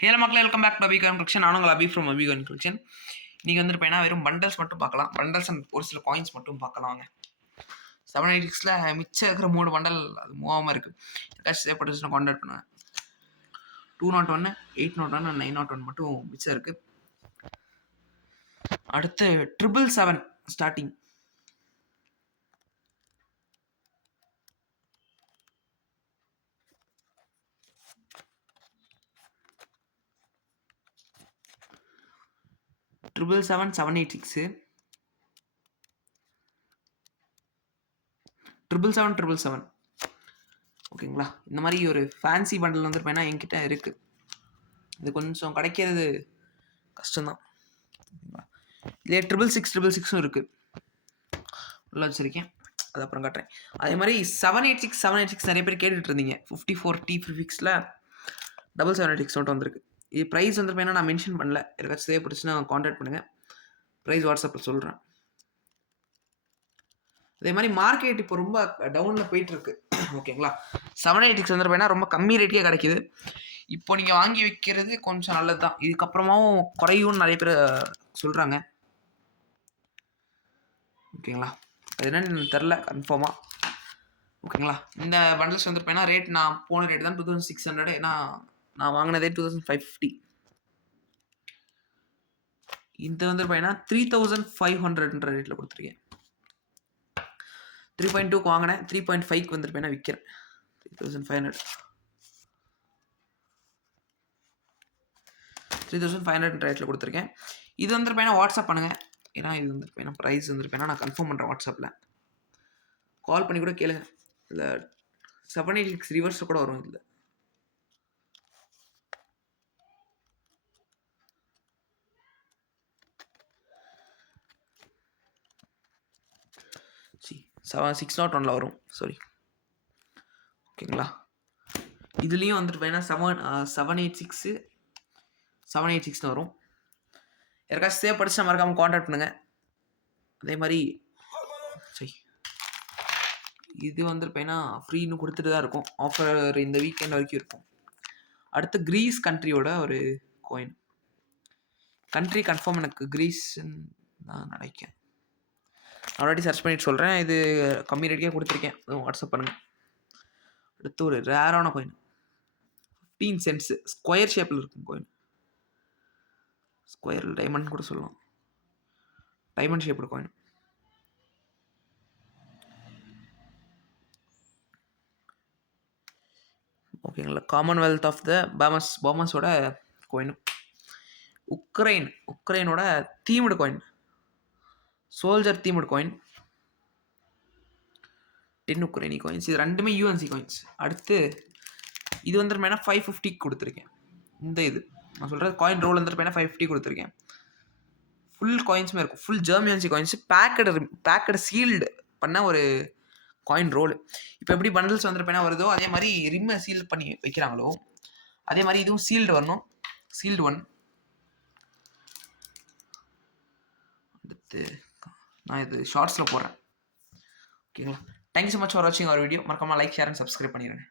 Hello மக்களே, welcome back to அபிகான் collection. நானும் உங்கள் அபி ஃப்ரம் அபிகான் கலெக்ஷன். இன்றைக்கி வந்துட்டு போயினா வெறும் பண்டல்ஸ் மட்டும் பார்க்கலாம். பண்டல்ஸ் அண்ட் ஒரு சில காயின்ஸ் மட்டும் பார்க்கலாங்க. 786ல் மிச்சம் இருக்கிற 3 பண்டல் அது மூவாமல் இருக்குது. ஏதாச்சும் தேவைப்பட்டுச்சுன்னா கான்டாக்ட் பண்ணுவேன். 201, 801 அண்ட் 901 மட்டும் மிச்சம் இருக்குது. அடுத்து 777 ஸ்டார்டிங். ட்ரிபிள் 786 777 ஓகேங்களா. இந்த மாதிரி ஒரு ஃபேன்சி பண்டல் வந்துட்டு போயினா என்கிட்ட இருக்குது. இது கொஞ்சம் கிடைக்கிறது கஷ்டம்தான். இல்லையா 666 இருக்குது. உள்ள வச்சுருக்கேன், அது அப்புறம் காட்டுறேன். அதே மாதிரி 786 நிறைய பேர் கேட்டுட்டு இருந்தீங்க. 54T ப்ரிஃபிக்ஸில் 776 நோட் வந்திருக்கு. இது ப்ரைஸ் வந்து போயினா நான் மென்ஷன் பண்ணல. யாருக்காச்சும் தேவைப்பட்டுச்சுன்னா கான்டாக்ட் பண்ணுங்கள். ப்ரைஸ் வாட்ஸ்அப்பில் சொல்கிறேன். அதே மாதிரி மார்க்கெட் இப்போ ரொம்ப டவுனில் போயிட்டுருக்கு. ஓகேங்களா. 786 வந்து போயினா ரொம்ப கம்மி ரேட்டே கிடைக்கிது. இப்போ நீங்கள் வாங்கி வைக்கிறது கொஞ்சம் நல்லது தான். இதுக்கப்புறமாவும் குறையும்னு நிறைய பேர் சொல்கிறாங்க. ஓகேங்களா. அது என்னன்னு தெரில கன்ஃபார்மாக. ஓகேங்களா. இந்த பண்டல்ஸ் வந்து போயினா ரேட் நான் போன ரேட் தான் 2600. ஏன்னா நான் வாங்கினதே 2550. இந்த வந்து போயினா 3500 ரேட்டில் கொடுத்துருக்கேன். 3.2க்கு வாங்கினேன், 3.5க்கு வந்துட்டு போயினா விற்கிறேன். 3500 ரேட்டில் கொடுத்துருக்கேன். இது வந்துட்டு போயினா வாட்ஸ்அப் பண்ணுங்கள். ஏன்னா இது வந்துட்டு போயினா ப்ரைஸ் வந்துட்டு போயினா நான் கன்ஃபார்ம் பண்ணுறேன். வாட்ஸ்அப்பில் கால் பண்ணி கூட கேளுங்க. இல்லை 786 ரிவர்ஸில் கூட வரும். இதில் சி 601 வரும். சாரி. ஓகேங்களா. இதுலேயும் வந்துட்டு போயினா 786 வரும். யாருக்காச்சும் தேவைப்பட்டுச்சுன்னா மறக்காமல் கான்டாக்ட் பண்ணுங்கள். அதே மாதிரி சரி, இது வந்துட்டு போயினா ஃப்ரீன்னு கொடுத்துட்டு தான் இருக்கும். ஆஃபர் இந்த வீக்கெண்ட் வரைக்கும் இருக்கும். அடுத்து கிரீஸ் கண்ட்ரியோட ஒரு காயின். கண்ட்ரி கன்ஃபார்ம் எனக்கு கிரீஸ்ன்னு நான் நினைக்கிறேன். ஆல்ரெடி சர்ச் பண்ணிட்டு சொல்கிறேன். இது கம்மி ரேட்டுக்கே கொடுத்துருக்கேன். வாட்ஸ்அப் பண்ணுங்கள். அடுத்து ஒரு ரேரான காயின் 15 சென்ட்ஸு ஸ்கொயர் ஷேப்பில் இருக்கும் காயின். ஸ்கொயர் டைமண்ட் கூட சொல்லலாம். Diamond shaped coin. ஓகேங்களா. காமன்வெல்த் ஆஃப் த பாமஸோட காயின். உக்ரைனோட themed coin. Soldier themed coin. 10 உக்ரைனி காயின்ஸ். இது ரெண்டுமே யூஎன்சி காயின்ஸ். அடுத்து இது வந்துட்டு மேலே 550 கொடுத்துருக்கேன். இந்த இது நான் சொல்கிறது காயின் ரோல் வந்துட்டு மேலே 550 கொடுத்துருக்கேன். ஃபுல் காயின்ஸுமே இருக்கும். ஃபுல் ஜெர்மன்சி காயின்ஸ். பேக்கடு சீல்டு பண்ண ஒரு காயின் ரோல். இப்போ எப்படி பண்டல்ஸ் வந்துட்டு போனால் வருதோ அதே மாதிரி ரிம்மை சீல் பண்ணி வைக்கிறாங்களோ அதே மாதிரி இதுவும் சீல்டு வரணும். சீல்டு 1. அடுத்து நான் இது ஷார்ட்ஸில் போடுறேன். ஓகேங்களா. தேங்க்யூ ஸோ மச் ஃபார் வாட்சிங் அவர் வீடியோ. மறக்காமல் லைக், ஷேர் அண்ட் சப்ஸ்கிரைப் பண்ணிடுறேன்.